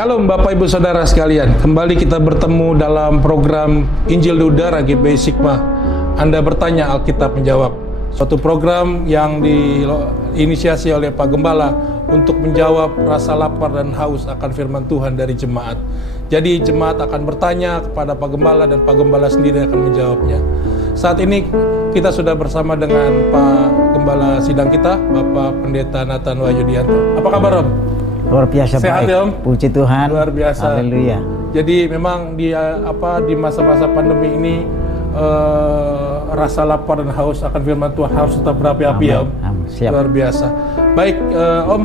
Shalom Bapak Ibu Saudara sekalian, kembali kita bertemu dalam program Injil di Udara GBI Sigma. Anda bertanya, Alkitab menjawab. Suatu program yang diinisiasi oleh Pak Gembala untuk menjawab rasa lapar dan haus akan firman Tuhan dari jemaat. Jadi jemaat akan bertanya kepada Pak Gembala dan Pak Gembala sendiri akan menjawabnya. Saat ini kita sudah bersama dengan Pak Gembala sidang kita, Bapak Pendeta Nathan Wahyudianto. Apa kabar Om? Luar biasa sehat baik. Ya, Om? Puji Tuhan. Luar biasa. Haleluya. Jadi memang di masa-masa pandemi ini rasa lapar dan haus akan firman Tuhan harus tetap berapi-api ya Om. Siap. Luar biasa. Baik Om,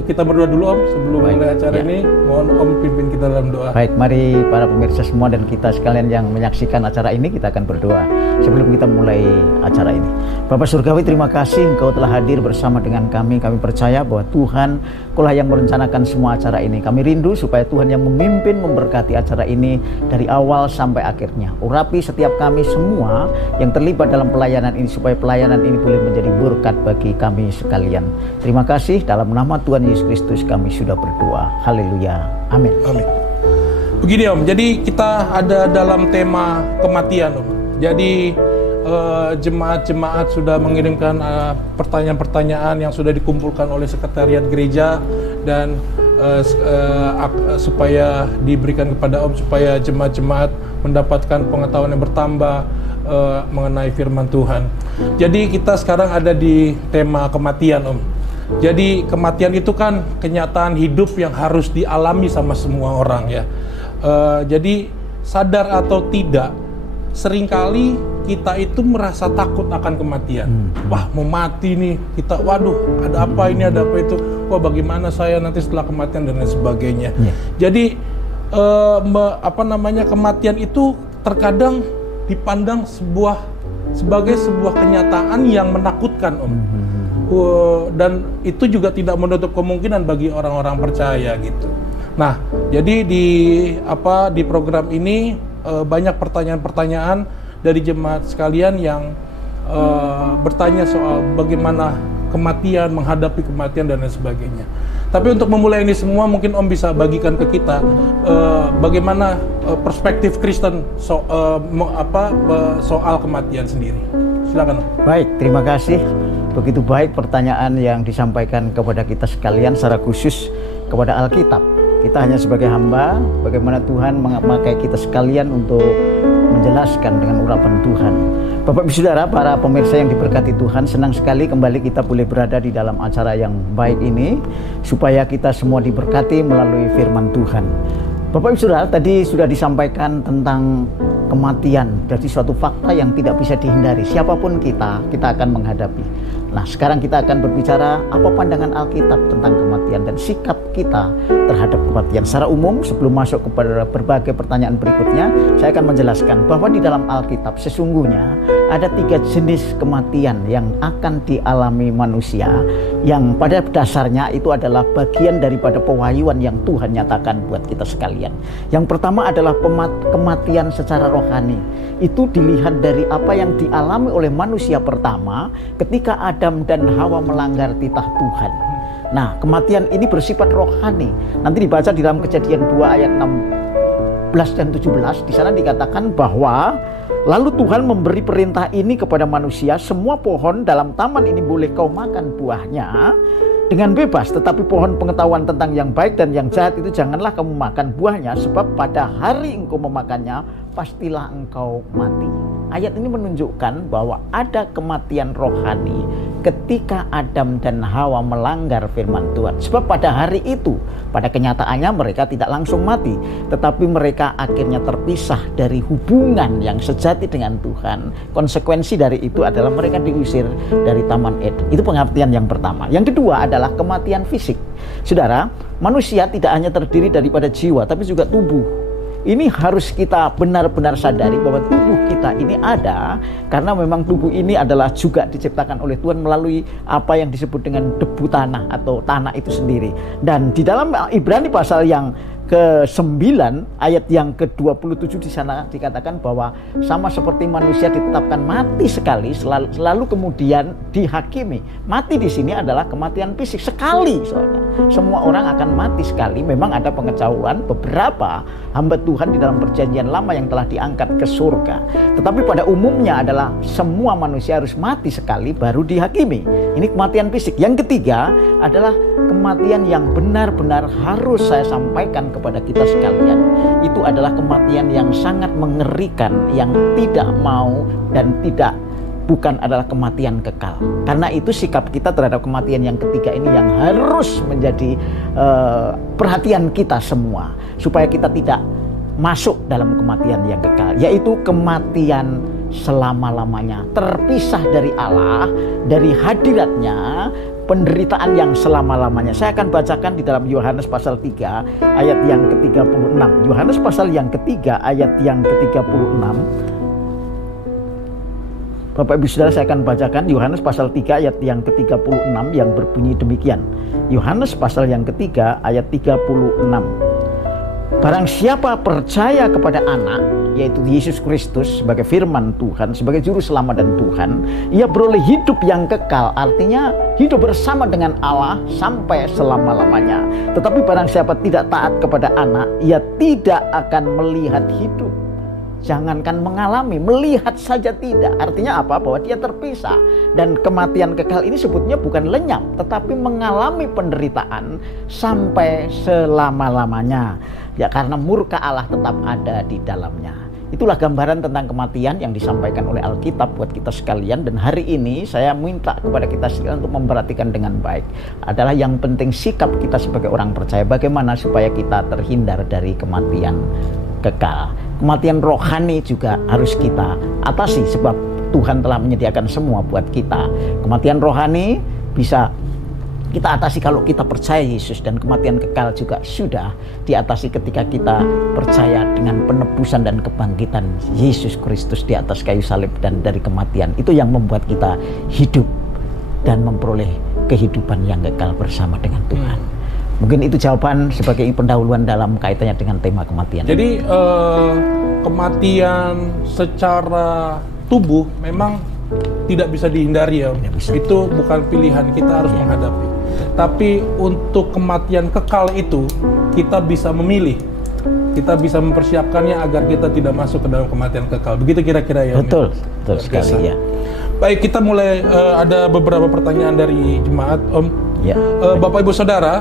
kita berdoa dulu Om sebelum mulai acara ini. Mohon Om pimpin kita dalam doa. Baik, mari para pemirsa semua dan kita sekalian yang menyaksikan acara ini, kita akan berdoa sebelum kita mulai acara ini. Bapak Surgawi, terima kasih Engkau telah hadir bersama dengan kami. Kami percaya bahwa Tuhan Engkaulah yang merencanakan semua acara ini. Kami rindu supaya Tuhan yang memimpin memberkati acara ini dari awal sampai akhirnya. Urapi setiap kami semua yang terlibat dalam pelayanan ini supaya pelayanan ini boleh menjadi berkat bagi kami sekalian. Terima kasih, dalam nama Tuhan Yesus Kristus kami sudah berdoa. Haleluya. Amin. Amin. Begini Om, jadi kita ada dalam tema kematian Om. Jadi jemaat-jemaat sudah mengirimkan pertanyaan-pertanyaan yang sudah dikumpulkan oleh sekretariat gereja dan supaya diberikan kepada Om supaya jemaat-jemaat mendapatkan pengetahuan yang bertambah mengenai firman Tuhan. Jadi kita sekarang ada di tema kematian Om. Jadi kematian itu kan kenyataan hidup yang harus dialami sama semua orang ya. Jadi sadar atau tidak, seringkali kita itu merasa takut akan kematian. Wah, mau mati nih kita. Waduh, ada apa ini, ada apa itu. Wah, bagaimana saya nanti setelah kematian dan lain sebagainya. Jadi kematian itu terkadang dipandang sebagai sebuah kenyataan yang menakutkan Om. Dan itu juga tidak menutup kemungkinan bagi orang-orang percaya gitu. Nah, jadi di program ini banyak pertanyaan-pertanyaan dari jemaat sekalian yang bertanya soal bagaimana kematian, menghadapi kematian dan lain sebagainya. Tapi untuk memulai ini semua mungkin Om bisa bagikan ke kita bagaimana perspektif Kristen soal kematian sendiri. Silakan Om. Baik, terima kasih. Begitu baik pertanyaan yang disampaikan kepada kita sekalian, secara khusus kepada Alkitab. Kita hanya sebagai hamba, bagaimana Tuhan memakai kita sekalian untuk menjelaskan dengan urapan Tuhan. Bapak Ibu Saudara, para pemirsa yang diberkati Tuhan, senang sekali kembali kita boleh berada di dalam acara yang baik ini, supaya kita semua diberkati melalui firman Tuhan. Bapak Ibu Saudara, tadi sudah disampaikan tentang kematian, jadi suatu fakta yang tidak bisa dihindari. Siapapun kita akan menghadapi. Nah, sekarang kita akan berbicara apa pandangan Alkitab tentang kematian dan sikap kita terhadap kematian. Secara umum, sebelum masuk kepada berbagai pertanyaan berikutnya, saya akan menjelaskan bahwa di dalam Alkitab sesungguhnya ada 3 jenis kematian yang akan dialami manusia, yang pada dasarnya itu adalah bagian daripada pewahyuan yang Tuhan nyatakan buat kita sekalian. Yang pertama adalah kematian secara rohani. Itu dilihat dari apa yang dialami oleh manusia pertama ketika Adam dan Hawa melanggar titah Tuhan. Nah, kematian ini bersifat rohani. Nanti dibaca di dalam Kejadian 2 ayat 16 dan 17. Di sana dikatakan bahwa lalu Tuhan memberi perintah ini kepada manusia, semua pohon dalam taman ini boleh kau makan buahnya dengan bebas, tetapi pohon pengetahuan tentang yang baik dan yang jahat itu janganlah kamu makan buahnya, sebab pada hari engkau memakannya pastilah engkau mati. ayat ini menunjukkan bahwa ada kematian rohani ketika Adam dan Hawa melanggar firman Tuhan. Sebab pada hari itu, pada kenyataannya mereka tidak langsung mati, tetapi mereka akhirnya terpisah dari hubungan yang sejati dengan Tuhan. Konsekuensi dari itu adalah mereka diusir dari Taman Eden. Itu pengertian yang pertama. Yang kedua adalah kematian fisik. Saudara, manusia tidak hanya terdiri daripada jiwa, tapi juga tubuh. Ini harus kita benar-benar sadari bahwa tubuh kita ini ada karena memang tubuh ini adalah juga diciptakan oleh Tuhan melalui apa yang disebut dengan debu tanah atau tanah itu sendiri. Dan di dalam Ibrani pasal yang ke-9 ayat yang ke-27 di sana dikatakan bahwa sama seperti manusia ditetapkan mati sekali selalu kemudian dihakimi. Mati di sini adalah kematian fisik sekali, soalnya. Semua orang akan mati sekali. Memang ada pengecualian beberapa hamba Tuhan di dalam perjanjian lama yang telah diangkat ke surga. Tetapi pada umumnya adalah semua manusia harus mati sekali baru dihakimi. Ini kematian fisik. Yang ketiga adalah kematian yang benar-benar harus saya sampaikan kepada kita sekalian. Itu adalah kematian yang sangat mengerikan, yang tidak mau dan bukan adalah kematian kekal. Karena itu sikap kita terhadap kematian yang ketiga ini yang harus menjadi perhatian kita semua, supaya kita tidak masuk dalam kematian yang kekal, yaitu kematian selama-lamanya, terpisah dari Allah, dari hadiratnya, penderitaan yang selama-lamanya. Saya akan bacakan di dalam Yohanes pasal 3 ayat yang ke-36. Yohanes pasal yang ketiga ayat yang ke-36. Bapak Ibu Saudara, saya akan bacakan Yohanes pasal 3 ayat yang ke-36 yang berbunyi demikian. Yohanes pasal yang ketiga ayat 36. Barang siapa percaya kepada Anak, yaitu Yesus Kristus sebagai firman Tuhan, sebagai juru selamat dan Tuhan, ia beroleh hidup yang kekal. Artinya hidup bersama dengan Allah sampai selama-lamanya. Tetapi barang siapa tidak taat kepada Anak, ia tidak akan melihat hidup. Jangankan mengalami, melihat saja tidak. Artinya apa? Bahwa dia terpisah. Dan kematian kekal ini sebutnya bukan lenyap, tetapi mengalami penderitaan sampai selama-lamanya. Ya, karena murka Allah tetap ada di dalamnya. Itulah gambaran tentang kematian yang disampaikan oleh Alkitab buat kita sekalian. Dan hari ini saya minta kepada kita sekalian untuk memperhatikan dengan baik. Adalah yang penting sikap kita sebagai orang percaya. Bagaimana supaya kita terhindar dari kematian kekal. Kematian rohani juga harus kita atasi, sebab Tuhan telah menyediakan semua buat kita. Kematian rohani bisa kita atasi kalau kita percaya Yesus, dan kematian kekal juga sudah diatasi ketika kita percaya dengan penebusan dan kebangkitan Yesus Kristus di atas kayu salib dan dari kematian. Itu yang membuat kita hidup dan memperoleh kehidupan yang kekal bersama dengan Tuhan. Mungkin itu jawaban sebagai pendahuluan dalam kaitannya dengan tema kematian. Jadi kematian secara tubuh memang tidak bisa dihindari ya. Itu bukan pilihan, kita harus menghadapi. Tapi untuk kematian kekal itu kita bisa memilih. Kita bisa mempersiapkannya agar kita tidak masuk ke dalam kematian kekal. Begitu kira-kira ya. Betul, betul sekali ya. Baik, kita mulai ada beberapa pertanyaan dari jemaat, Om. Ya. Bapak Ibu Saudara,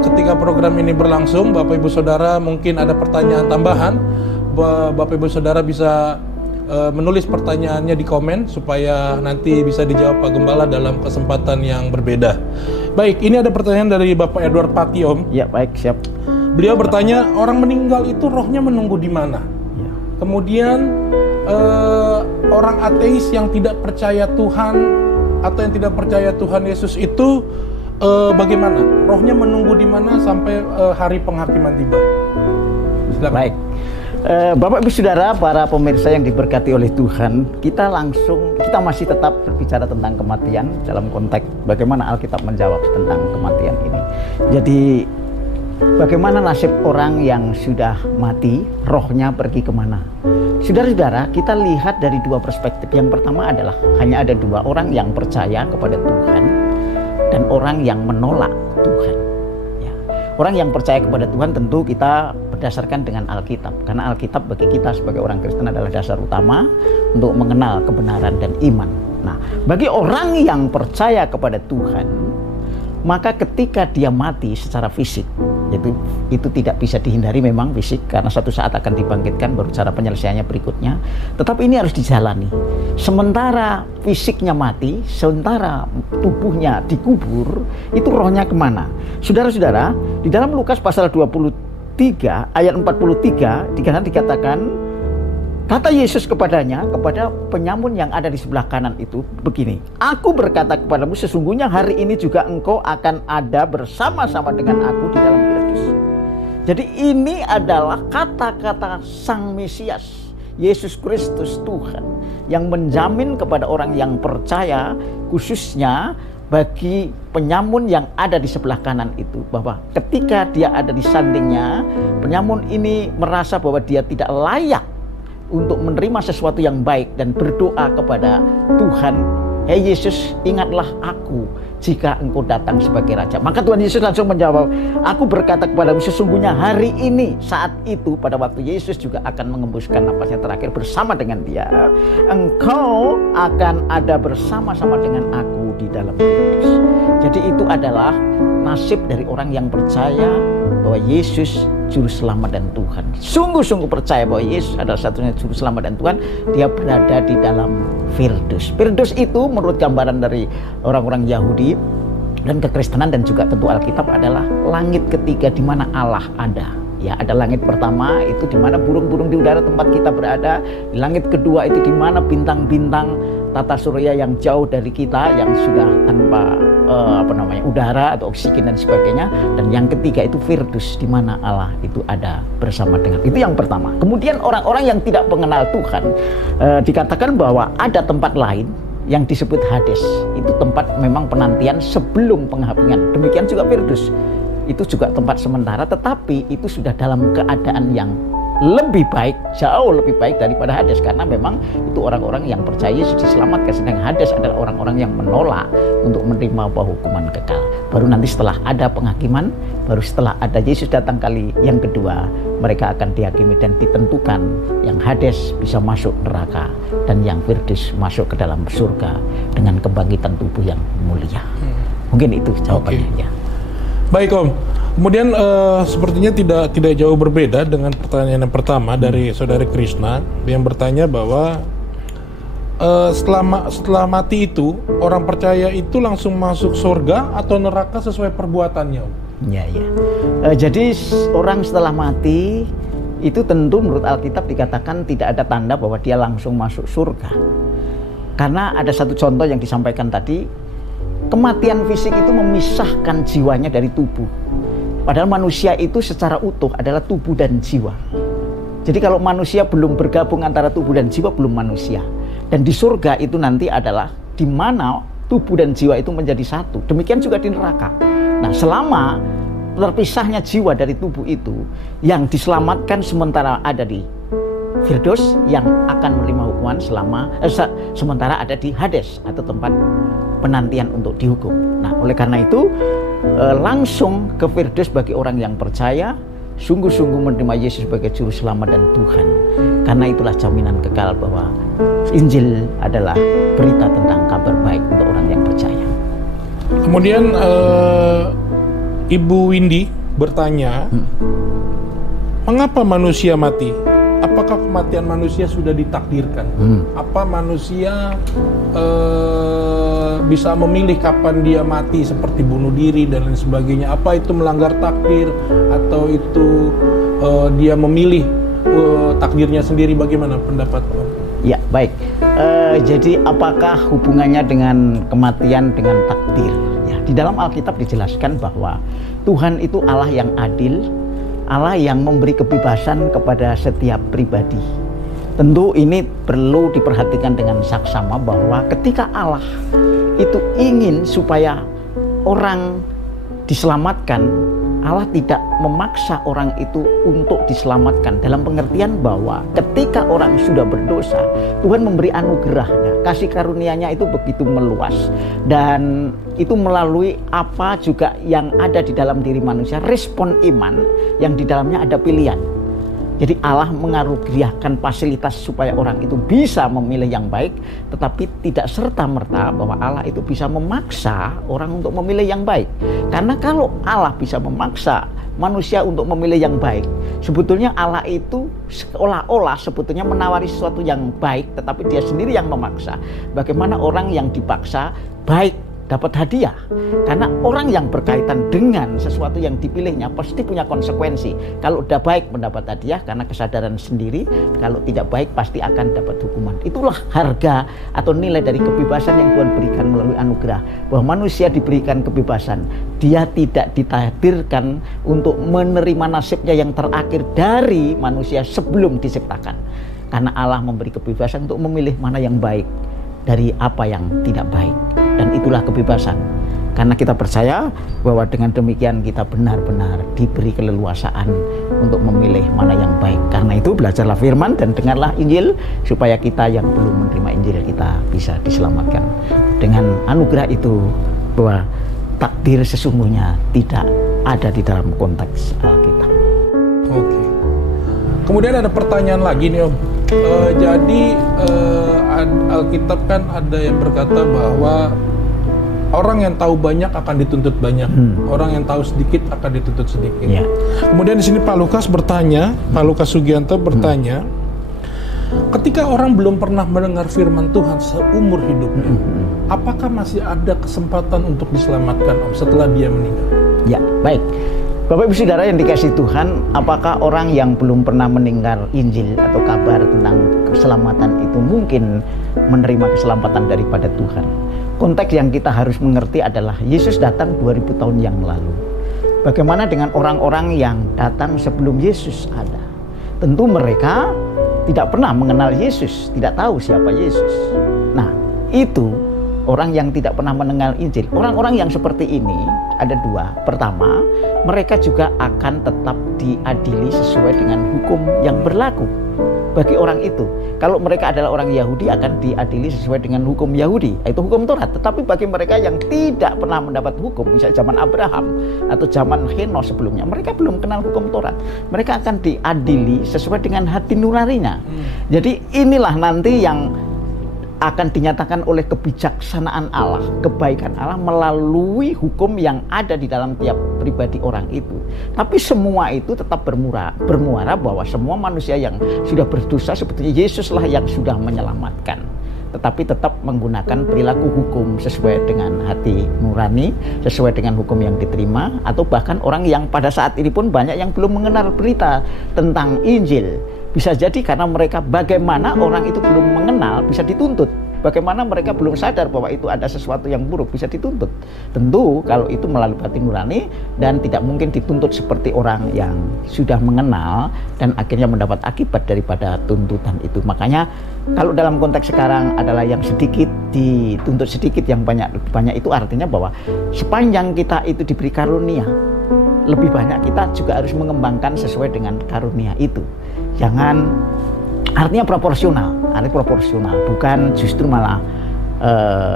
ketika program ini berlangsung, Bapak Ibu Saudara mungkin ada pertanyaan tambahan. Bapak Ibu Saudara bisa menulis pertanyaannya di komen supaya nanti bisa dijawab Pak Gembala dalam kesempatan yang berbeda. Baik, ini ada pertanyaan dari Bapak Edward Pati, Om. Ya, baik, siap. Beliau bertanya, orang meninggal itu rohnya menunggu di mana? Ya. Kemudian orang ateis yang tidak percaya Tuhan atau yang tidak percaya Tuhan Yesus itu bagaimana? Rohnya menunggu di mana sampai hari penghakiman tiba? Silakan. Baik. Bapak Ibu Saudara, para pemirsa yang diberkati oleh Tuhan, kita masih tetap berbicara tentang kematian dalam konteks bagaimana Alkitab menjawab tentang kematian ini. Jadi bagaimana nasib orang yang sudah mati, rohnya pergi kemana? Saudara-saudara, kita lihat dari dua perspektif. Yang pertama adalah hanya ada dua, orang yang percaya kepada Tuhan dan orang yang menolak Tuhan. Ya. Orang yang percaya kepada Tuhan tentu kita berdasarkan dengan Alkitab, karena Alkitab bagi kita sebagai orang Kristen adalah dasar utama untuk mengenal kebenaran dan iman. Nah, bagi orang yang percaya kepada Tuhan, Maka ketika dia mati secara fisik, itu tidak bisa dihindari memang fisik, karena suatu saat akan dibangkitkan, baru cara penyelesaiannya berikutnya. Tetapi ini harus dijalani. Sementara fisiknya mati, sementara tubuhnya dikubur, itu rohnya kemana? Saudara-saudara, di dalam Lukas pasal 23 ayat 43 dikatakan, kata Yesus kepadanya, kepada penyamun yang ada di sebelah kanan itu begini, aku berkata kepadamu, sesungguhnya hari ini juga engkau akan ada bersama-sama dengan aku di dalam Firdus. Jadi ini adalah kata-kata Sang Mesias, Yesus Kristus Tuhan, yang menjamin kepada orang yang percaya, khususnya bagi penyamun yang ada di sebelah kanan itu, bahwa ketika dia ada di sandingnya, penyamun ini merasa bahwa dia tidak layak untuk menerima sesuatu yang baik dan berdoa kepada Tuhan, hei Yesus, ingatlah aku jika engkau datang sebagai Raja. Maka Tuhan Yesus langsung menjawab, aku berkata kepadamu, sesungguhnya hari ini, saat itu, pada waktu Yesus juga akan mengembuskan napasnya terakhir bersama dengan dia, engkau akan ada bersama-sama dengan aku di dalam Firdus. Jadi itu adalah nasib dari orang yang percaya bahwa Yesus Juru Selamat dan Tuhan. Sungguh-sungguh percaya bahwa Yesus adalah satunya Juru Selamat dan Tuhan. Dia berada di dalam Firdus. Firdus itu menurut gambaran dari orang-orang Yahudi dan kekristenan dan juga tentu Alkitab adalah langit ketiga di mana Allah ada. Ya, ada langit pertama itu di mana burung-burung di udara tempat kita berada. Di langit kedua itu di mana bintang-bintang tata surya yang jauh dari kita, yang sudah tanpa udara atau oksigen dan sebagainya. Dan yang ketiga itu Firdus, di mana Allah itu ada bersama dengan. Itu yang pertama. Kemudian orang-orang yang tidak mengenal Tuhan, dikatakan bahwa ada tempat lain yang disebut Hades. Itu tempat memang penantian sebelum penghabisan. Demikian juga Firdus. Itu juga tempat sementara, tetapi itu sudah dalam keadaan yang lebih baik, jauh lebih baik daripada Hades, karena memang itu orang-orang yang percaya Yesus diselamatkan. Sedang Hades adalah orang-orang yang menolak untuk menerima hukuman kekal. Baru nanti setelah ada penghakiman, baru setelah ada Yesus datang kali yang kedua, mereka akan dihakimi dan ditentukan yang Hades bisa masuk neraka dan yang Firdus masuk ke dalam surga dengan kebangkitan tubuh yang mulia. Mungkin itu jawabannya. Ya. Baik Om, kemudian sepertinya tidak jauh berbeda dengan pertanyaan yang pertama dari Saudari Krishna yang bertanya bahwa setelah mati itu orang percaya itu langsung masuk surga atau neraka sesuai perbuatannya Om? Ya. Jadi orang setelah mati itu tentu menurut Alkitab dikatakan tidak ada tanda bahwa dia langsung masuk surga. Karena ada satu contoh yang disampaikan tadi, kematian fisik itu memisahkan jiwanya dari tubuh. Padahal manusia itu secara utuh adalah tubuh dan jiwa. Jadi kalau manusia belum bergabung antara tubuh dan jiwa, belum manusia. Dan di surga itu nanti adalah di mana tubuh dan jiwa itu menjadi satu. Demikian juga di neraka. Nah, selama terpisahnya jiwa dari tubuh itu, yang diselamatkan sementara ada di Firdus, yang akan menerima hukuman sementara ada di Hades atau tempat penantian untuk dihukum. Nah, oleh karena itu langsung ke Firdus bagi orang yang percaya, sungguh-sungguh menerima Yesus sebagai Juru Selamat dan Tuhan. Karena itulah jaminan kekal bahwa Injil adalah berita tentang kabar baik untuk orang yang percaya. Kemudian Ibu Windy bertanya, mengapa manusia mati? Apakah kematian manusia sudah ditakdirkan? Apa manusia bisa memilih kapan dia mati, seperti bunuh diri dan lain sebagainya? Apa itu melanggar takdir atau itu dia memilih takdirnya sendiri? Bagaimana pendapat Om? Ya, baik. Jadi apakah hubungannya dengan kematian dengan takdir? Ya, di dalam Alkitab dijelaskan bahwa Tuhan itu Allah yang adil, Allah yang memberi kebebasan kepada setiap pribadi. Tentu ini perlu diperhatikan dengan saksama bahwa ketika Allah itu ingin supaya orang diselamatkan, Allah tidak memaksa orang itu untuk diselamatkan, dalam pengertian bahwa ketika orang sudah berdosa, Tuhan memberi anugerahnya, kasih karunia-Nya itu begitu meluas, dan itu melalui apa juga yang ada di dalam diri manusia, respon iman yang di dalamnya ada pilihan. Jadi Allah mengaruniakan fasilitas supaya orang itu bisa memilih yang baik, tetapi tidak serta-merta bahwa Allah itu bisa memaksa orang untuk memilih yang baik. Karena kalau Allah bisa memaksa manusia untuk memilih yang baik, sebetulnya Allah itu seolah-olah sebetulnya menawari sesuatu yang baik, tetapi dia sendiri yang memaksa. Bagaimana orang yang dipaksa baik dapat hadiah? Karena orang yang berkaitan dengan sesuatu yang dipilihnya pasti punya konsekuensi. Kalau udah baik mendapat hadiah karena kesadaran sendiri, kalau tidak baik pasti akan dapat hukuman. Itulah harga atau nilai dari kebebasan yang Tuhan berikan melalui anugerah, bahwa manusia diberikan kebebasan. Dia tidak ditakdirkan untuk menerima nasibnya yang terakhir dari manusia sebelum diciptakan. Karena Allah memberi kebebasan untuk memilih mana yang baik dari apa yang tidak baik. Dan itulah kebebasan. Karena kita percaya bahwa dengan demikian kita benar-benar diberi keleluasaan untuk memilih mana yang baik. Karena itu belajarlah firman dan dengarlah Injil, supaya kita yang belum menerima Injil kita bisa diselamatkan. Dengan anugerah itu, bahwa takdir sesungguhnya tidak ada di dalam konteks Alkitab. Oke. Kemudian ada pertanyaan lagi nih Om. Jadi Alkitab kan ada yang berkata bahwa orang yang tahu banyak akan dituntut banyak, orang yang tahu sedikit akan dituntut sedikit. Ya. Kemudian di sini Pak Lukas bertanya, Pak Lukas Sugianto bertanya, ketika orang belum pernah mendengar firman Tuhan seumur hidupnya, apakah masih ada kesempatan untuk diselamatkan Om setelah dia meninggal? Ya, baik. Bapak Ibu Saudara yang dikasihi Tuhan, apakah orang yang belum pernah mendengar Injil atau kabar tentang keselamatan itu mungkin menerima keselamatan daripada Tuhan? Konteks yang kita harus mengerti adalah Yesus datang 2000 tahun yang lalu. Bagaimana dengan orang-orang yang datang sebelum Yesus ada? Tentu mereka tidak pernah mengenal Yesus, tidak tahu siapa Yesus. Nah, itu orang yang tidak pernah mendengar Injil. Orang-orang yang seperti ini ada dua. Pertama, mereka juga akan tetap diadili sesuai dengan hukum yang berlaku bagi orang itu. Kalau mereka adalah orang Yahudi, akan diadili sesuai dengan hukum Yahudi, yaitu hukum Taurat. Tetapi bagi mereka yang tidak pernah mendapat hukum, misalnya zaman Abraham atau zaman Henos sebelumnya, mereka belum kenal hukum Taurat. Mereka akan diadili sesuai dengan hati nuraninya. Jadi inilah nanti yang akan dinyatakan oleh kebijaksanaan Allah, kebaikan Allah melalui hukum yang ada di dalam tiap pribadi orang itu. Tapi semua itu tetap bermuara bahwa semua manusia yang sudah berdosa sebetulnya Yesuslah yang sudah menyelamatkan. Tetapi tetap menggunakan perilaku hukum sesuai dengan hati nurani, sesuai dengan hukum yang diterima, atau bahkan orang yang pada saat ini pun banyak yang belum mengenal berita tentang Injil. Bisa jadi karena mereka bagaimana orang itu belum mengenal bisa dituntut. Bagaimana mereka belum sadar bahwa itu ada sesuatu yang buruk bisa dituntut. Tentu kalau itu melalui hati nurani dan tidak mungkin dituntut seperti orang yang sudah mengenal dan akhirnya mendapat akibat daripada tuntutan itu. Makanya kalau dalam konteks sekarang adalah yang sedikit dituntut sedikit, yang banyak itu artinya bahwa sepanjang kita itu diberi karunia, lebih banyak kita juga harus mengembangkan sesuai dengan karunia itu. Jangan, artinya proporsional, bukan justru malah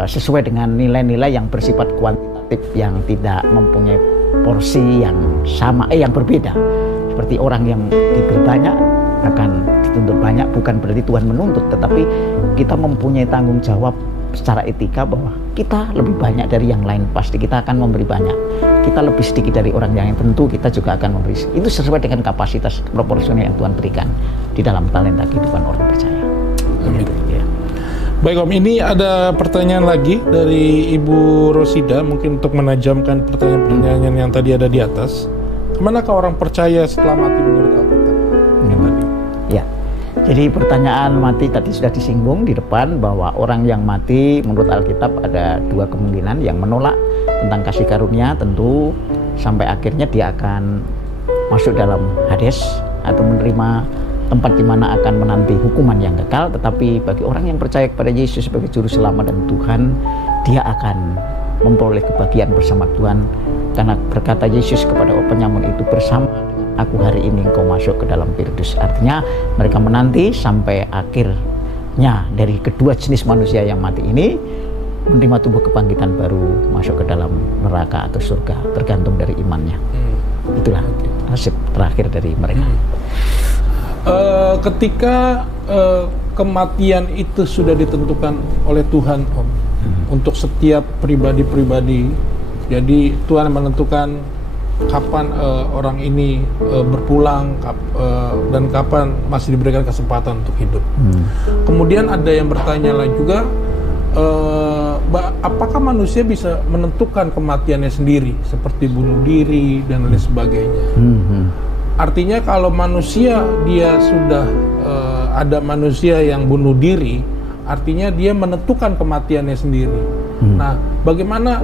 sesuai dengan nilai-nilai yang bersifat kuantitatif yang tidak mempunyai porsi yang sama, yang berbeda. Seperti orang yang diberi banyak akan dituntut banyak, bukan berarti Tuhan menuntut, tetapi kita mempunyai tanggung jawab secara etika bahwa kita lebih banyak dari yang lain, pasti kita akan memberi banyak. Kita lebih sedikit dari orang yang tentu kita juga akan memberi. Itu sesuai dengan kapasitas proporsional yang Tuhan berikan di dalam talenta kehidupan orang percaya. Amin. Ya. Baik Om, ini ada pertanyaan lagi dari Ibu Rosida, mungkin untuk menajamkan pertanyaan-pertanyaan yang tadi ada di atas. Kemanakah orang percaya setelah mati menurut Alkitab? Ya. Jadi pertanyaan mati tadi sudah disinggung di depan bahwa orang yang mati menurut Alkitab ada dua kemungkinan. Yang menolak tentang kasih karunia tentu sampai akhirnya dia akan masuk dalam Hades atau menerima tempat di mana akan menanti hukuman yang kekal. Tetapi bagi orang yang percaya kepada Yesus sebagai juru selamat dan Tuhan, dia akan memperoleh kebahagiaan bersama Tuhan. Karena berkata Yesus kepada penyamun itu, bersama aku hari ini engkau masuk ke dalam Firdaus. Artinya mereka menanti sampai akhirnya dari kedua jenis manusia yang mati ini menerima tubuh kebangkitan baru, masuk ke dalam neraka atau surga, tergantung dari imannya. Itulah nasib terakhir dari mereka. Ketika kematian itu sudah ditentukan oleh Tuhan, Om, untuk setiap pribadi-pribadi. Jadi Tuhan menentukan kapan orang ini berpulang dan kapan masih diberikan kesempatan untuk hidup. Kemudian ada yang bertanya lagi juga, apakah manusia bisa menentukan kematiannya sendiri, seperti bunuh diri dan lain sebagainya? Artinya kalau manusia dia sudah ada manusia yang bunuh diri, artinya dia menentukan kematiannya sendiri. Nah, bagaimana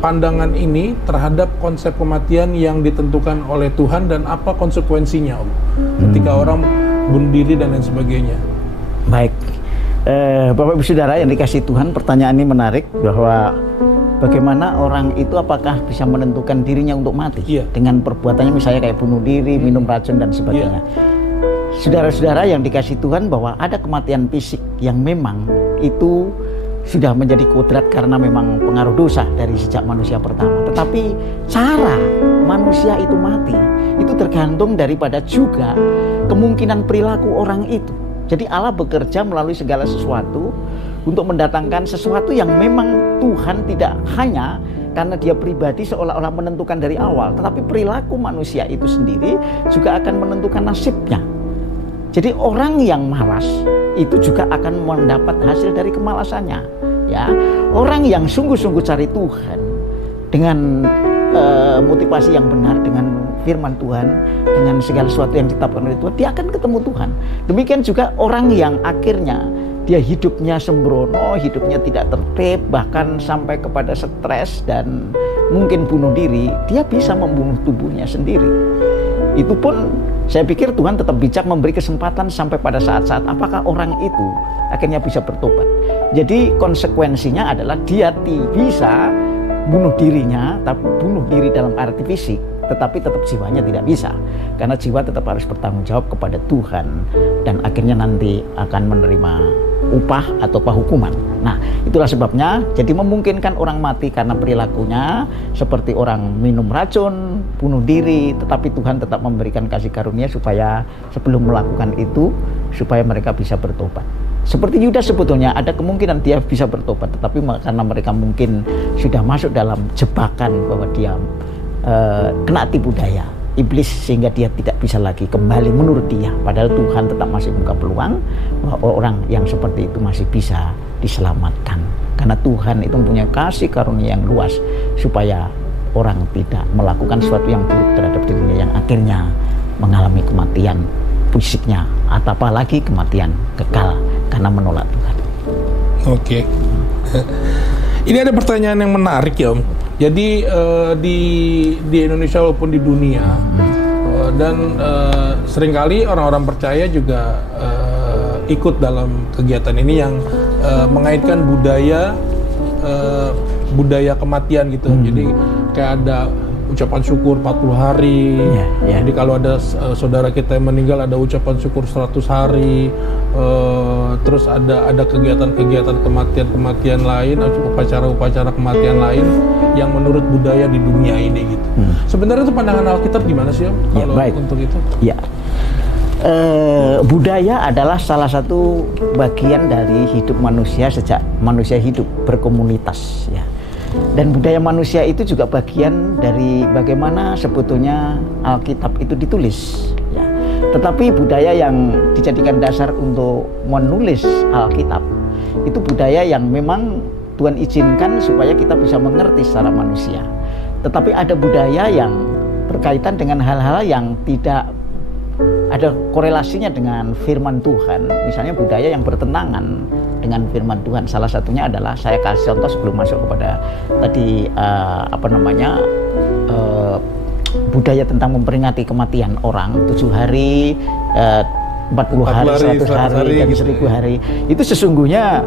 pandangan ini terhadap konsep kematian yang ditentukan oleh Tuhan dan apa konsekuensinya, Om, ketika orang bunuh diri dan lain sebagainya? Baik, Bapak Ibu Saudara yang dikasihi Tuhan, pertanyaan ini menarik bahwa bagaimana orang itu apakah bisa menentukan dirinya untuk mati dengan perbuatannya, misalnya kayak bunuh diri, minum racun dan sebagainya. Saudara-saudara yang dikasihi Tuhan, bahwa ada kematian fisik yang memang itu sudah menjadi kodrat karena memang pengaruh dosa dari sejak manusia pertama. Tetapi cara manusia itu mati itu tergantung daripada juga kemungkinan perilaku orang itu. Jadi Allah bekerja melalui segala sesuatu untuk mendatangkan sesuatu yang memang Tuhan tidak hanya karena dia pribadi seolah-olah menentukan dari awal, tetapi perilaku manusia itu sendiri juga akan menentukan nasibnya. Jadi orang yang malas itu juga akan mendapat hasil dari kemalasannya, ya. Orang yang sungguh-sungguh cari Tuhan dengan motivasi yang benar, dengan firman Tuhan, dengan segala sesuatu yang ditetapkan oleh Tuhan, dia akan ketemu Tuhan. Demikian juga orang yang akhirnya dia hidupnya sembrono, hidupnya tidak tertib, bahkan sampai kepada stres dan mungkin bunuh diri, dia bisa membunuh tubuhnya sendiri. Itu pun saya pikir Tuhan tetap bijak memberi kesempatan sampai pada saat-saat apakah orang itu akhirnya bisa bertobat. Jadi konsekuensinya adalah dia bisa bunuh dirinya, tapi bunuh diri dalam arti fisik, tetapi tetap jiwanya tidak bisa, karena jiwa tetap harus bertanggung jawab kepada Tuhan dan akhirnya nanti akan menerima upah atau hukuman. Nah, itulah sebabnya jadi memungkinkan orang mati karena perilakunya seperti orang minum racun, bunuh diri, tetapi Tuhan tetap memberikan kasih karunia supaya sebelum melakukan itu supaya mereka bisa bertobat. Seperti Yudas sebetulnya ada kemungkinan dia bisa bertobat, tetapi karena mereka mungkin sudah masuk dalam jebakan bahwa dia kena tipu daya iblis sehingga dia tidak bisa lagi kembali menurut dia, padahal Tuhan tetap masih membuka peluang bahwa orang yang seperti itu masih bisa diselamatkan karena Tuhan itu mempunyai kasih karunia yang luas supaya orang tidak melakukan sesuatu yang buruk terhadap dirinya yang akhirnya mengalami kematian fisiknya atau apalagi kematian kekal karena menolak Tuhan. Oke. Ini ada pertanyaan yang menarik ya, Om. Jadi di Indonesia maupun di dunia dan seringkali orang-orang percaya juga ikut dalam kegiatan ini yang mengaitkan budaya kematian gitu. Jadi kayak ada ucapan syukur 40 hari. Jadi kalau ada saudara kita yang meninggal ada ucapan syukur 100 hari. Terus ada kegiatan-kegiatan kematian lain, upacara-upacara kematian lain yang menurut budaya di dunia ini gitu. Sebenarnya itu pandangan Alkitab gimana sih, Om? Kalau untuk itu? Ya. Budaya adalah salah satu bagian dari hidup manusia sejak manusia hidup berkomunitas, ya. Dan budaya manusia itu juga bagian dari bagaimana sebetulnya Alkitab itu ditulis, ya. Tetapi budaya yang dijadikan dasar untuk menulis Alkitab itu budaya yang memang Tuhan izinkan supaya kita bisa mengerti secara manusia. Tetapi ada budaya yang berkaitan dengan hal-hal yang tidak ada korelasinya dengan firman Tuhan. Misalnya budaya yang bertentangan dengan firman Tuhan. Salah satunya adalah saya kasih contoh sebelum masuk kepada tadi budaya tentang memperingati kematian orang 7 hari, 40 hari, 100 hari, dan 1000 hari. Itu sesungguhnya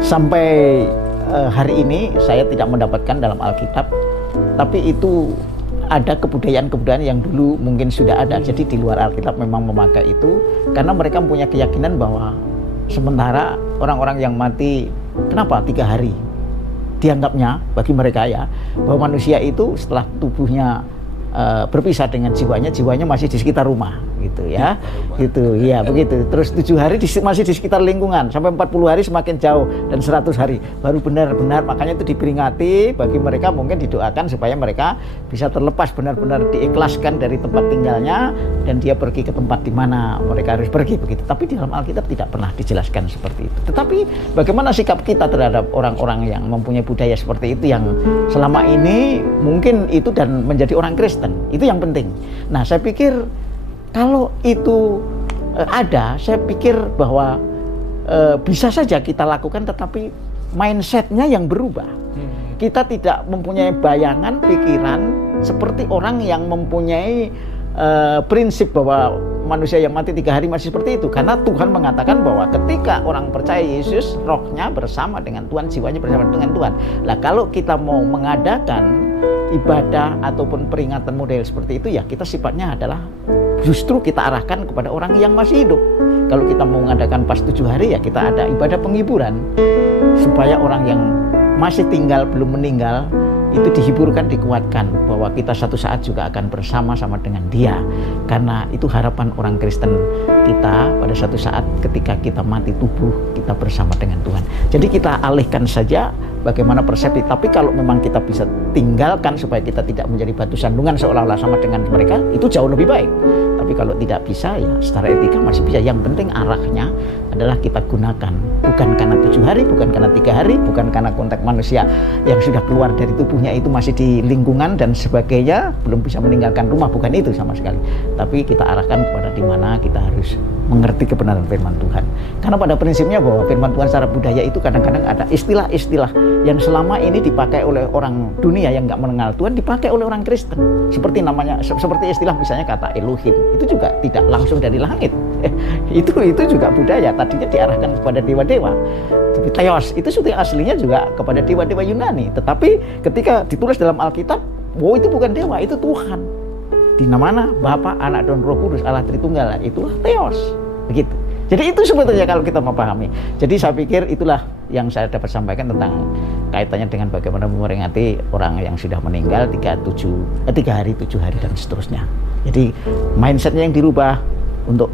sampai hari ini saya tidak mendapatkan dalam Alkitab, tapi itu ada kebudayaan-kebudayaan yang dulu mungkin sudah ada. Jadi di luar Alkitab memang memakai itu karena mereka punya keyakinan bahwa sementara orang-orang yang mati kenapa 3 hari dianggapnya bagi mereka ya bahwa manusia itu setelah tubuhnya berpisah dengan jiwanya masih di sekitar rumah gitu. gitu ya. Gitu. Ya, begitu. Terus 7 hari masih di sekitar lingkungan, sampai 40 hari semakin jauh, dan 100 hari baru benar-benar, makanya itu diperingati bagi mereka, mungkin didoakan supaya mereka bisa terlepas, benar-benar diikhlaskan dari tempat tinggalnya dan dia pergi ke tempat di mana mereka harus pergi begitu. Tapi di dalam Alkitab tidak pernah dijelaskan seperti itu. Tetapi bagaimana sikap kita terhadap orang-orang yang mempunyai budaya seperti itu, yang selama ini mungkin itu dan menjadi orang Kristen, itu yang penting. Nah, saya pikir kalau itu ada, saya pikir bahwa bisa saja kita lakukan, tetapi mindsetnya yang berubah. Kita tidak mempunyai bayangan, pikiran seperti orang yang mempunyai prinsip bahwa manusia yang mati 3 hari masih seperti itu. Karena Tuhan mengatakan bahwa ketika orang percaya Yesus, rohnya bersama dengan Tuhan, jiwanya bersama dengan Tuhan. Nah, kalau kita mau mengadakan ibadah ataupun peringatan model seperti itu, ya kita sifatnya adalah justru kita arahkan kepada orang yang masih hidup. Kalau kita mau mengadakan pas 7 hari, ya kita ada ibadah penghiburan supaya orang yang masih tinggal, belum meninggal, itu dihiburkan, dikuatkan bahwa kita satu saat juga akan bersama-sama dengan dia. Karena itu harapan orang Kristen kita pada satu saat ketika kita mati tubuh, kita bersama dengan Tuhan. Jadi kita alihkan saja bagaimana persepsi. Tapi kalau memang kita bisa tinggalkan supaya kita tidak menjadi batu sandungan seolah-olah sama dengan mereka, itu jauh lebih baik. Tapi kalau tidak bisa, ya secara etika masih bisa. Yang penting arahnya adalah kita gunakan, bukan karena 7 hari, bukan karena 3 hari, bukan karena konteks manusia yang sudah keluar dari tubuhnya itu masih di lingkungan dan sebagainya, belum bisa meninggalkan rumah, bukan itu sama sekali. Tapi kita arahkan kepada di mana kita harus mengerti kebenaran firman Tuhan. Karena pada prinsipnya bahwa firman Tuhan secara budaya itu kadang-kadang ada istilah-istilah yang selama ini dipakai oleh orang dunia yang nggak mengenal Tuhan, dipakai oleh orang Kristen. Seperti namanya, seperti istilah misalnya kata Elohim, itu juga tidak langsung dari langit. Itu juga budaya, tadinya diarahkan kepada dewa-dewa. Tapi Theos itu sudah aslinya juga kepada dewa-dewa Yunani. Tetapi ketika ditulis dalam Alkitab, itu bukan dewa, itu Tuhan. Di mana Bapa, Anak, dan Roh Kudus, Allah Tritunggal, itulah Theos. Begitu. Jadi itu sebetulnya kalau kita memahami. Jadi saya pikir itulah yang saya dapat sampaikan tentang kaitannya dengan bagaimana memperingati orang yang sudah meninggal 3 hari, 7 hari, dan seterusnya. Jadi mindsetnya yang dirubah untuk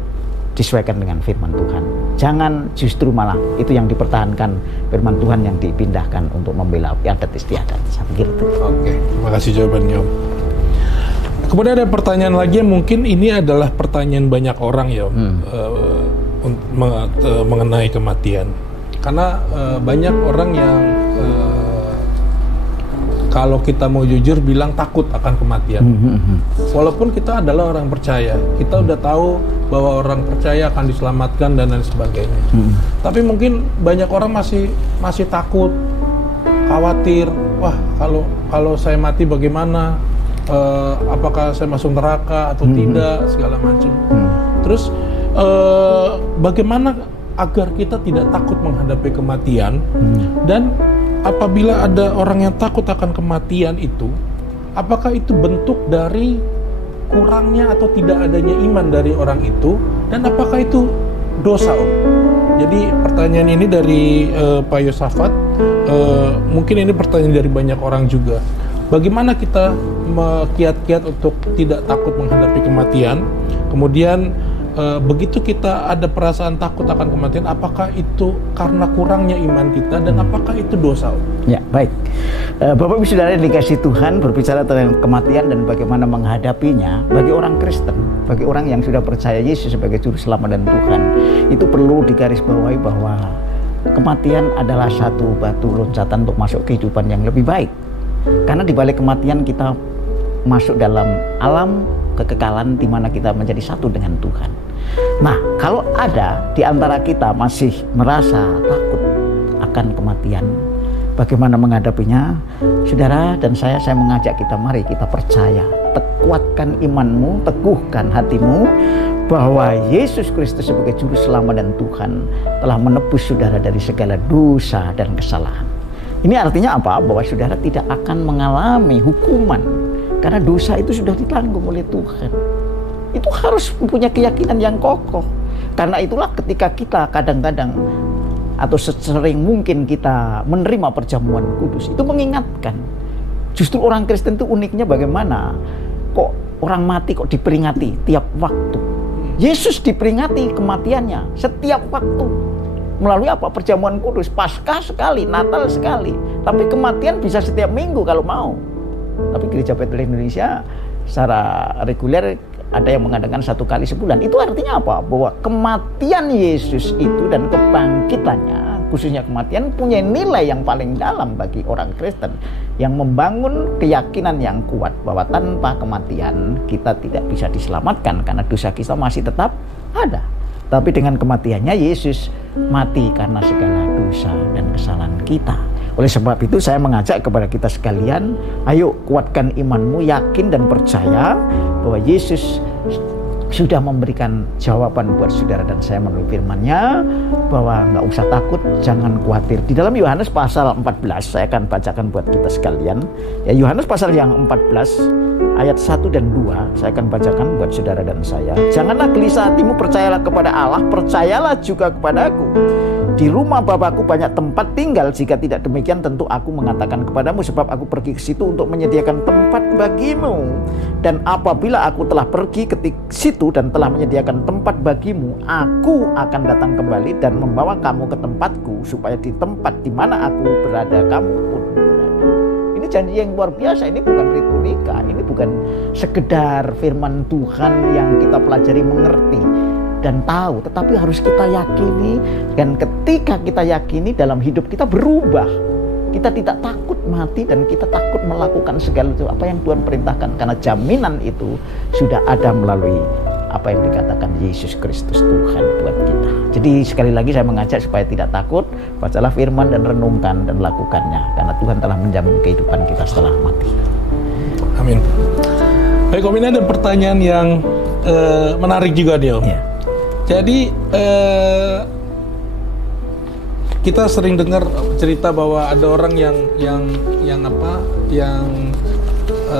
disesuaikan dengan firman Tuhan. Jangan justru malah itu yang dipertahankan, firman Tuhan yang dipindahkan untuk membela adat istiadat. Saya pikir itu. Oke, terima kasih jawabannya, Om. Kemudian ada pertanyaan lagi yang mungkin ini adalah pertanyaan banyak orang ya, mengenai kematian. Karena banyak orang yang kalau kita mau jujur bilang takut akan kematian. Walaupun kita adalah orang percaya, kita udah tahu bahwa orang percaya akan diselamatkan dan lain sebagainya. Tapi mungkin banyak orang masih takut, khawatir. Wah, kalau saya mati bagaimana? Apakah saya masuk neraka atau tidak, segala macam. Terus bagaimana agar kita tidak takut menghadapi kematian? Dan apabila ada orang yang takut akan kematian itu, apakah itu bentuk dari kurangnya atau tidak adanya iman dari orang itu? Dan apakah itu dosa, Om? Jadi pertanyaan ini dari Pak Yosafat, mungkin ini pertanyaan dari banyak orang juga. Bagaimana kita kiat-kiat untuk tidak takut menghadapi kematian? Kemudian begitu kita ada perasaan takut akan kematian, apakah itu karena kurangnya iman kita dan apakah itu dosa? Ya, baik. Bapak Ibu Saudara yang dikasihi Tuhan, berbicara tentang kematian dan bagaimana menghadapinya, bagi orang Kristen, bagi orang yang sudah percaya Yesus sebagai juru selamat dan Tuhan, itu perlu digarisbawahi bahwa kematian adalah satu batu loncatan untuk masuk kehidupan yang lebih baik. Karena di balik kematian kita masuk dalam alam kekekalan di mana kita menjadi satu dengan Tuhan. Nah, kalau ada di antara kita masih merasa takut akan kematian, bagaimana menghadapinya? Saudara dan saya mengajak kita, mari kita percaya, kuatkan imanmu, teguhkan hatimu bahwa Yesus Kristus sebagai juru selamat dan Tuhan telah menebus saudara dari segala dosa dan kesalahan. Ini artinya apa? Bahwa saudara tidak akan mengalami hukuman karena dosa itu sudah ditanggung oleh Tuhan. Itu harus mempunyai keyakinan yang kokoh. Karena itulah ketika kita kadang-kadang atau sesering mungkin kita menerima perjamuan kudus, itu mengingatkan. Justru orang Kristen itu uniknya bagaimana kok orang mati kok diperingati tiap waktu. Yesus diperingati kematiannya setiap waktu. Melalui apa? Perjamuan kudus, Paskah sekali, Natal sekali. Tapi kematian bisa setiap minggu kalau mau. Tapi Gereja Bethlehem Indonesia secara reguler ada yang mengadakan 1 kali sebulan. Itu artinya apa? Bahwa kematian Yesus itu dan kebangkitannya, khususnya kematian, punya nilai yang paling dalam bagi orang Kristen, yang membangun keyakinan yang kuat bahwa tanpa kematian kita tidak bisa diselamatkan karena dosa kita masih tetap ada. Tapi dengan kematiannya Yesus mati karena segala dosa dan kesalahan kita. Oleh sebab itu saya mengajak kepada kita sekalian, ayo kuatkan imanmu, yakin dan percaya bahwa Yesus sudah memberikan jawaban buat saudara dan saya melalui firman-Nya, bahwa nggak usah takut, jangan khawatir. Di dalam Yohanes pasal 14, saya akan bacakan buat kita sekalian. Ya, Yohanes pasal yang 14 ayat 1 dan 2 saya akan bacakan buat saudara dan saya. Janganlah gelisah hatimu, percayalah kepada Allah, percayalah juga kepadaku. Di rumah Bapakku banyak tempat tinggal, jika tidak demikian tentu aku mengatakan kepadamu, sebab aku pergi ke situ untuk menyediakan tempat bagimu. Dan apabila aku telah pergi ke situ dan telah menyediakan tempat bagimu, aku akan datang kembali dan membawa kamu ke tempatku, supaya di tempat di mana aku berada kamu pun berada. Ini janji yang luar biasa, ini bukan retorika, ini bukan sekedar firman Tuhan yang kita pelajari mengerti dan tahu, tetapi harus kita yakini. Dan ketika kita yakini, dalam hidup kita berubah. Kita tidak takut mati dan kita takut melakukan segala itu apa yang Tuhan perintahkan, karena jaminan itu sudah ada melalui apa yang dikatakan Yesus Kristus Tuhan buat kita. Jadi sekali lagi saya mengajak supaya tidak takut, bacalah firman dan renungkan dan lakukannya, karena Tuhan telah menjamin kehidupan kita setelah mati. Amin. Baik, Om, ini ada pertanyaan yang menarik juga nih, Om. Ya. Jadi kita sering dengar cerita bahwa ada orang yang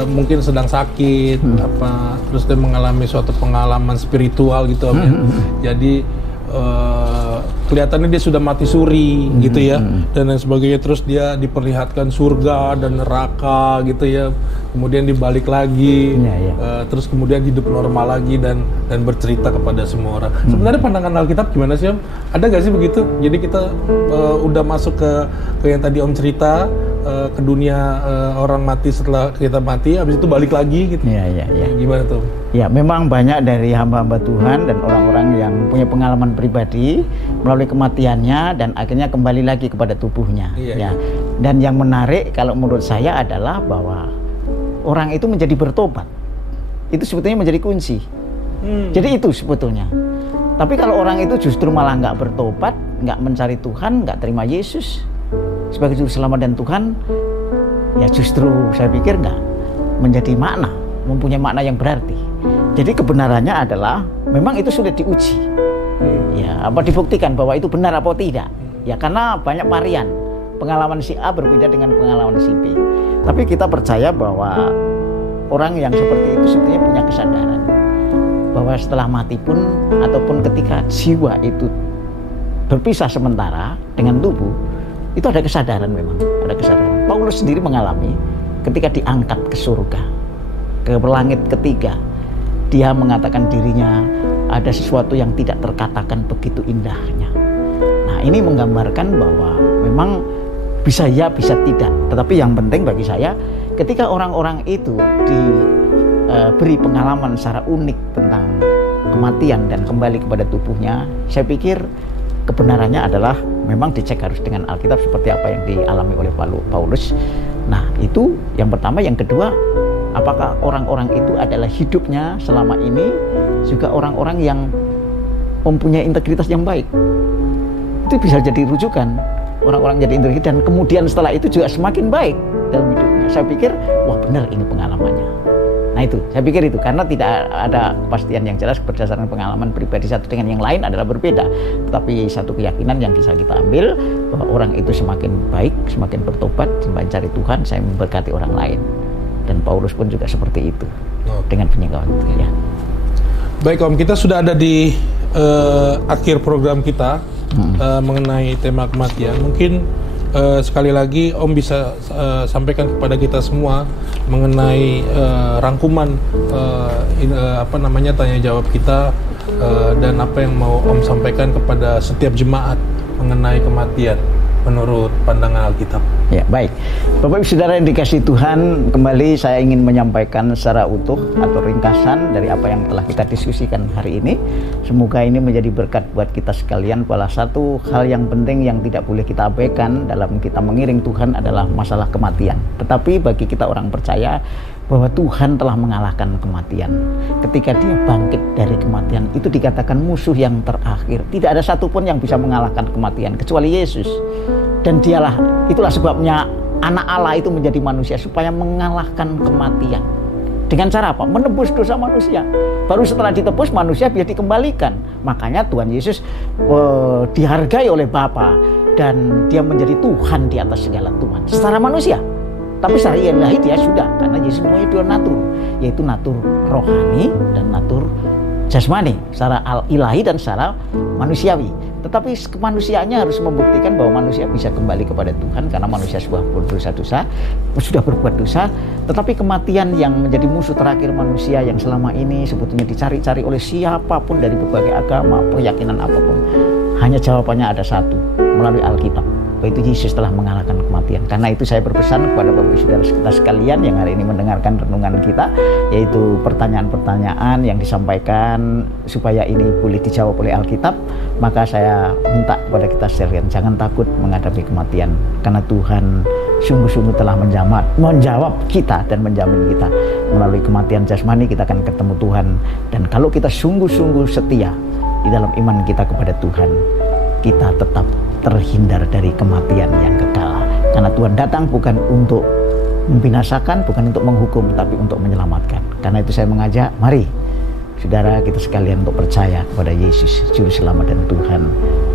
mungkin sedang sakit, terus dia mengalami suatu pengalaman spiritual gitu, Om, ya. Jadi kelihatannya dia sudah mati suri gitu ya, dan lain sebagainya. Terus dia diperlihatkan surga dan neraka gitu ya, kemudian dibalik lagi, terus kemudian hidup normal lagi dan bercerita kepada semua orang. Sebenarnya pandangan Alkitab gimana sih, Om? Ada gak sih begitu? Jadi kita udah masuk ke yang tadi Om cerita, ke dunia orang mati setelah kita mati, habis itu balik lagi gitu. Gimana tuh? Ya, memang banyak dari hamba-hamba Tuhan dan orang-orang yang punya pengalaman pribadi melalui kematiannya dan akhirnya kembali lagi kepada tubuhnya. Dan yang menarik kalau menurut saya adalah bahwa orang itu menjadi bertobat. Itu sebetulnya menjadi kunci. Jadi itu sebetulnya. Tapi kalau orang itu justru malah nggak bertobat, nggak mencari Tuhan, nggak terima Yesus sebagai juru selamat dan Tuhan, ya justru saya pikir nggak menjadi makna, mempunyai makna yang berarti. Jadi kebenarannya adalah memang itu sudah diuji. Ya, apa dibuktikan bahwa itu benar apa tidak? Ya, karena banyak varian. Pengalaman si A berbeda dengan pengalaman si B. Tapi kita percaya bahwa orang yang seperti itu sebetulnya punya kesadaran bahwa setelah mati pun, ataupun ketika jiwa itu berpisah sementara dengan tubuh, itu ada kesadaran, memang ada kesadaran. Paulus sendiri mengalami ketika diangkat ke surga, ke langit ketiga, dia mengatakan dirinya ada sesuatu yang tidak terkatakan begitu indahnya. Nah, ini menggambarkan bahwa memang bisa ya, bisa tidak. Tetapi yang penting bagi saya, ketika orang-orang itu diberi pengalaman secara unik tentang kematian dan kembali kepada tubuhnya, saya pikir kebenarannya adalah memang dicek harus dengan Alkitab seperti apa yang dialami oleh Paulus. Nah, itu yang pertama. Yang kedua, apakah orang-orang itu adalah hidupnya selama ini juga orang-orang yang mempunyai integritas yang baik. Itu bisa jadi rujukan. Orang-orang jadi integritas dan kemudian setelah itu juga semakin baik dalam hidupnya. Saya pikir, wah benar ini pengalamannya. Nah itu, saya pikir itu, karena tidak ada kepastian yang jelas berdasarkan pengalaman pribadi satu dengan yang lain adalah berbeda. Tetapi satu keyakinan yang bisa kita ambil, bahwa orang itu semakin baik, semakin bertobat, semakin cari Tuhan, saya memberkati orang lain. Dan Paulus pun juga seperti itu, dengan penyingkapan itu ya. Baik, Om, kita sudah ada di akhir program kita mengenai tema kematian. Mungkin sekali lagi Om bisa sampaikan kepada kita semua mengenai rangkuman tanya jawab kita dan apa yang mau Om sampaikan kepada setiap jemaat mengenai kematian menurut pandangan Alkitab. Ya, baik. Bapak Ibu Saudara yang dikasihi Tuhan, kembali saya ingin menyampaikan secara utuh atau ringkasan dari apa yang telah kita diskusikan hari ini. Semoga ini menjadi berkat buat kita sekalian. Salah satu hal yang penting yang tidak boleh kita abaikan dalam kita mengiring Tuhan adalah masalah kematian. Tetapi bagi kita orang percaya bahwa Tuhan telah mengalahkan kematian. Ketika Dia bangkit dari kematian, itu dikatakan musuh yang terakhir. Tidak ada satupun yang bisa mengalahkan kematian kecuali Yesus. Dan itulah sebabnya anak Allah itu menjadi manusia supaya mengalahkan kematian. Dengan cara apa? Menebus dosa manusia. Baru setelah ditebus, manusia biar dikembalikan. Makanya Tuhan Yesus dihargai oleh Bapa dan Dia menjadi Tuhan di atas segala Tuhan secara manusia. Tapi secara ilahi Dia sudah, karena Yesus mempunyai dua natur, yaitu natur rohani dan natur jasmani, secara ilahi dan secara manusiawi. Tetapi kemanusiaannya harus membuktikan bahwa manusia bisa kembali kepada Tuhan karena manusia sudah berbuat dosa. Tetapi kematian yang menjadi musuh terakhir manusia yang selama ini sebetulnya dicari-cari oleh siapapun dari berbagai agama, keyakinan apapun, hanya jawabannya ada satu, melalui Alkitab. Itu Yesus telah mengalahkan kematian. Karena itu saya berpesan kepada Bapak Ibu Saudara kita sekalian yang hari ini mendengarkan renungan kita, yaitu pertanyaan-pertanyaan yang disampaikan supaya ini boleh dijawab oleh Alkitab. Maka saya minta kepada kita sekalian, jangan takut menghadapi kematian, karena Tuhan sungguh-sungguh telah menjawab kita dan menjamin kita. Melalui kematian jasmani kita akan ketemu Tuhan. Dan kalau kita sungguh-sungguh setia di dalam iman kita kepada Tuhan, kita tetap terhindar dari kematian yang kekal. Karena Tuhan datang bukan untuk membinasakan, bukan untuk menghukum, tapi untuk menyelamatkan. Karena itu saya mengajak, mari saudara kita sekalian untuk percaya kepada Yesus, Juru Selamat dan Tuhan,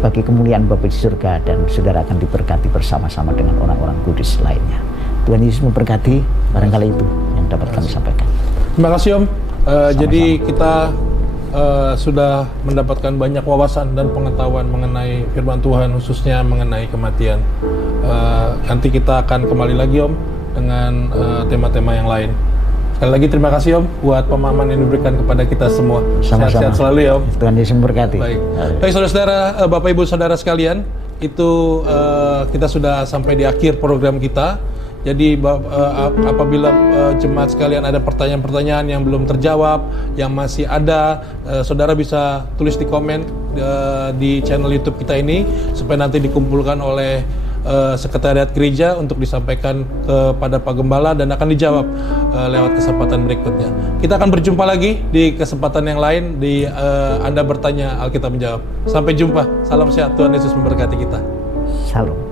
bagi kemuliaan Bapa di surga, dan saudara akan diberkati bersama-sama dengan orang-orang kudus lainnya. Tuhan Yesus memberkati. Barangkali itu yang dapat kami sampaikan. Terima kasih Om. Jadi kita sudah mendapatkan banyak wawasan dan pengetahuan mengenai firman Tuhan, khususnya mengenai kematian. Nanti kita akan kembali lagi Om dengan tema-tema yang lain. Sekali lagi terima kasih Om buat pemahaman yang diberikan kepada kita semua. Sehat-sehat selalu ya Om. Tuhan Yesus memberkati. Baik saudara-saudara, Bapak Ibu Saudara sekalian, itu kita sudah sampai di akhir program kita. Jadi apabila jemaat sekalian ada pertanyaan-pertanyaan yang belum terjawab, yang masih ada, saudara bisa tulis di komen di channel YouTube kita ini, supaya nanti dikumpulkan oleh Sekretariat Gereja untuk disampaikan kepada Pak Gembala dan akan dijawab lewat kesempatan berikutnya. Kita akan berjumpa lagi di kesempatan yang lain di Anda Bertanya Alkitab Menjawab. Sampai jumpa. Salam sehat. Tuhan Yesus memberkati kita. Salam.